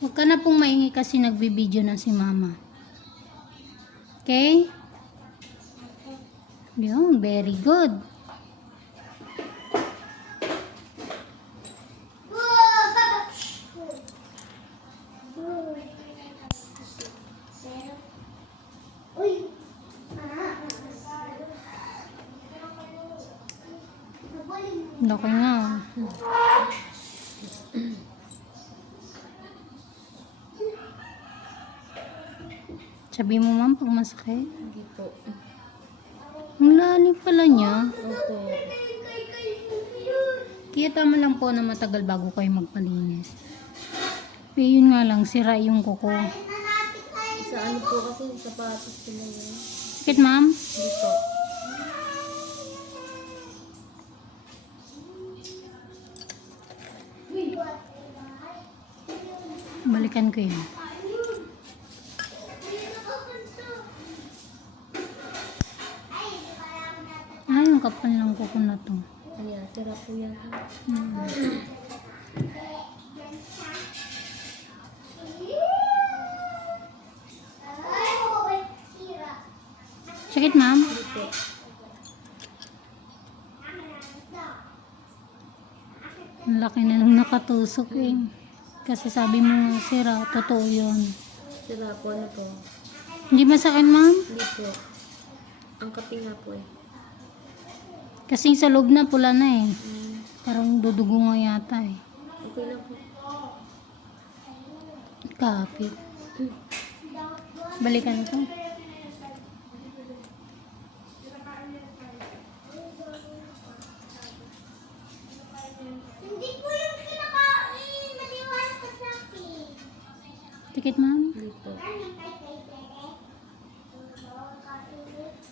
Huwag ka na pong maingi kasi nagbibideo na si mama. Okay? Yun, very good. Laki nga. Sabi mo ma'am pag masakit. Hindi po. Ang lalim pala niya. Opo. Kaya tama lang po na matagal bago kayo magpalinis. Eh, yun nga lang, sira yung kuko. Sa ano po kasi sapatos ko na yun. Sakit ma'am? Hindi po. Balikan ko yun. Tira po yan. Hmm. Sakit ma'am? Ang laki na nung nakatusok eh. Kasi sabi mo sira, totoo yun. Tira po, ano po? Hindi masakit ma'am? Hindi po. Ang kape nga po eh. Kasi sa loob na pula na eh. Mm, Parang dudugo nga yata eh. okay lang po. Kapit. Balikan ko.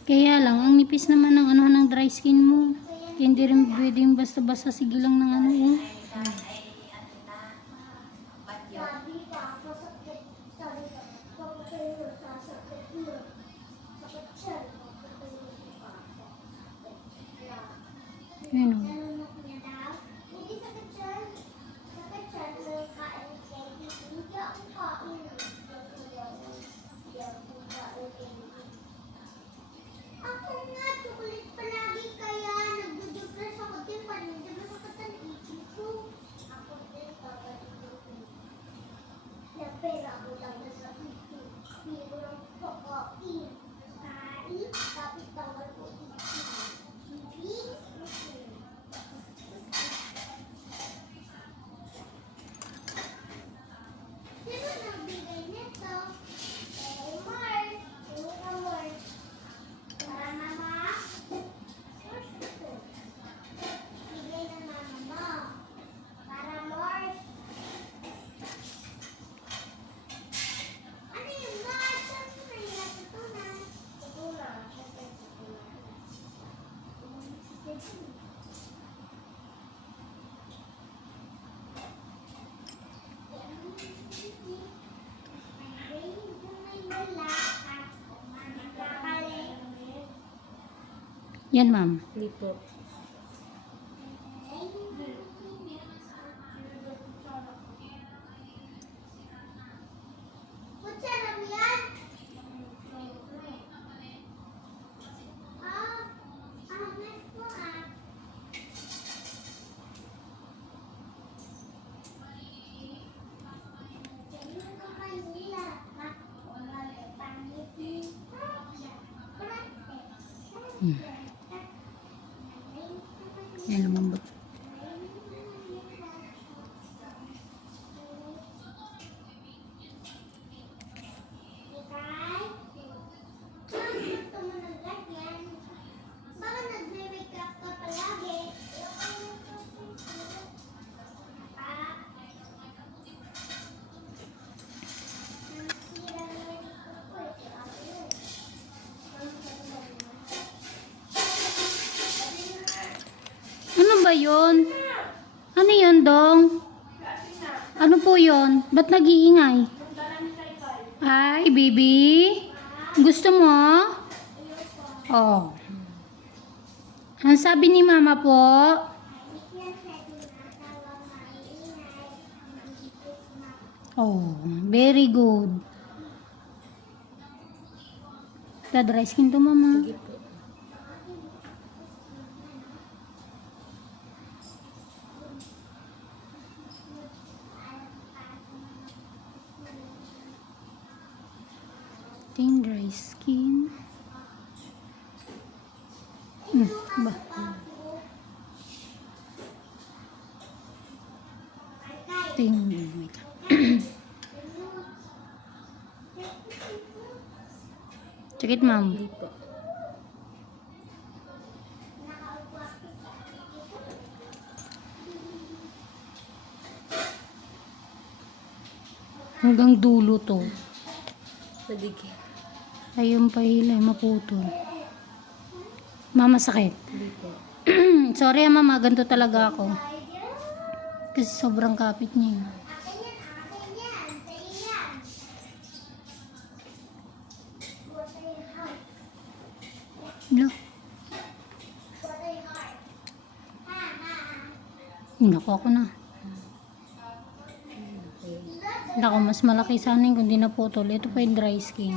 Kaya lang, ang nipis naman ng ano ng dry skin mo. Kaya hindi rin pwedeng basta-basta sige lang ng ano eh. Sabi pa, masakit. Sabi pa, kapag kayo sasakit mo. Sakit siya. Yun o. Nalunok niya daw. Hindi sakit siya. Sakit siya. Nakain siya. Hindi ako kain. Hindi ako kain. Ako nga, chocolate palagi kaya nagdo-depress ako din. Paano di masakit ang isip ko? Ako din, papalito ko. Na pera ko lang na sa isip. Pero lang pakain. Kain, tapos tawal ko isip. Isip? Sino nagbigay nito? Eh, Mars. Sino ka, Mars? Para mama? Mars ito. Bigay ng mama mo. Para Mars. Ano yung Mars? Saan mo na yung natutunan? Tutunan. Siyempre, tutunan. Yan ma'am. Hindi po. Yan lumambot. Ba yon? Ano yon dong? Ano po yon? Ba't nag-iingay? Ay, baby? Gusto mo? Oh. Ang sabi ni mama po, Oh, very good. Dry skin to, mama. Sige po. Ting dry skin. Ba? Ting, wait. Check it, ma'am. Hanggang dulo to. Madige. Ayun pa hila, maputol. Mama, sakit. Hindi. Sorry ah, mama, ganito talaga ako. Kasi sobrang kapit niya. eh. Akin yan, akin yan. Sa'yo yan. What a heart. Lo, What a heart. Ha, ha. naku ako na. Okay. Naku, mas malaki sana yung kung di naputol. Ito pa yung dry skin.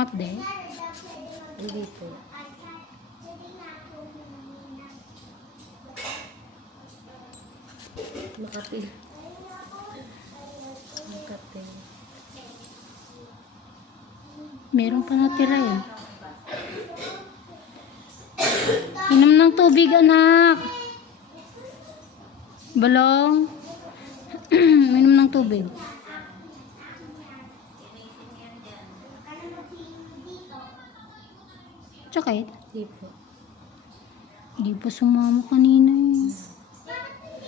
Mat de. Hindi po. Makati. Makati. Meron pa natira eh. Inom ng tubig, anak. Balong. Inom ng tubig. Eh, Hindi po. di pa sumama kanina eh. Selfie.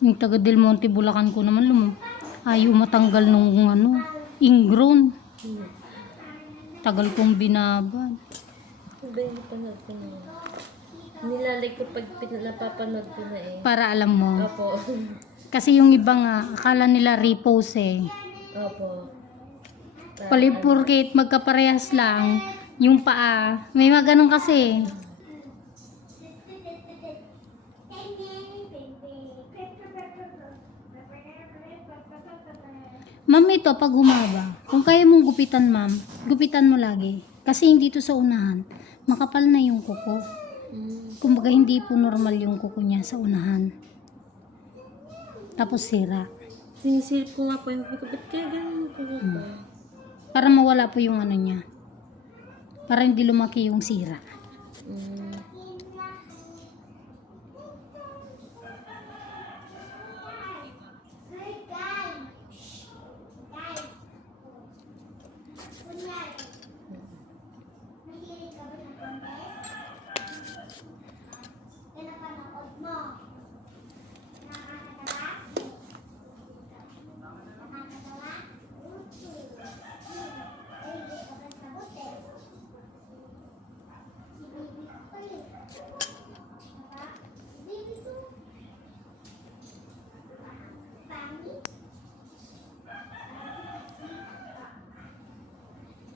Yung taga Del Monte, Bulacan ko naman lum ayaw matanggal nung ano, ingrown. Hindi. Tagal kong binabad. Iba yung napanood ko na. yun. Nilalay ko pag pin- napapanood ko na eh. Para alam mo. Opo. Kasi yung iba nga, akala nila repose eh. Opo. Ta- Palipurkit magkaparehas lang, yung paa, may mga ganun kasi. Ma'am, ito pag humaba, kung kaya mong gupitan ma'am, gupitan mo lagi. Kasi hindi to sa unahan, makapal na yung kuko. Kumbaga hindi po normal yung kuko niya sa unahan. Tapos sira. Sinisilip ko nga po yung ko, ba't kaya ganun po ba? Hmm. Para mawala po yung ano niya. Para hindi lumaki yung sira. Mm.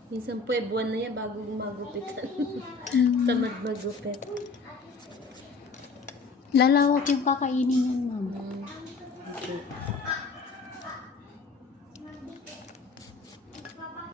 Minsan po eh, buwan na yan bago magupitan. Tamad magupit. Lalawak yung kakainin yan. Mm. Okay.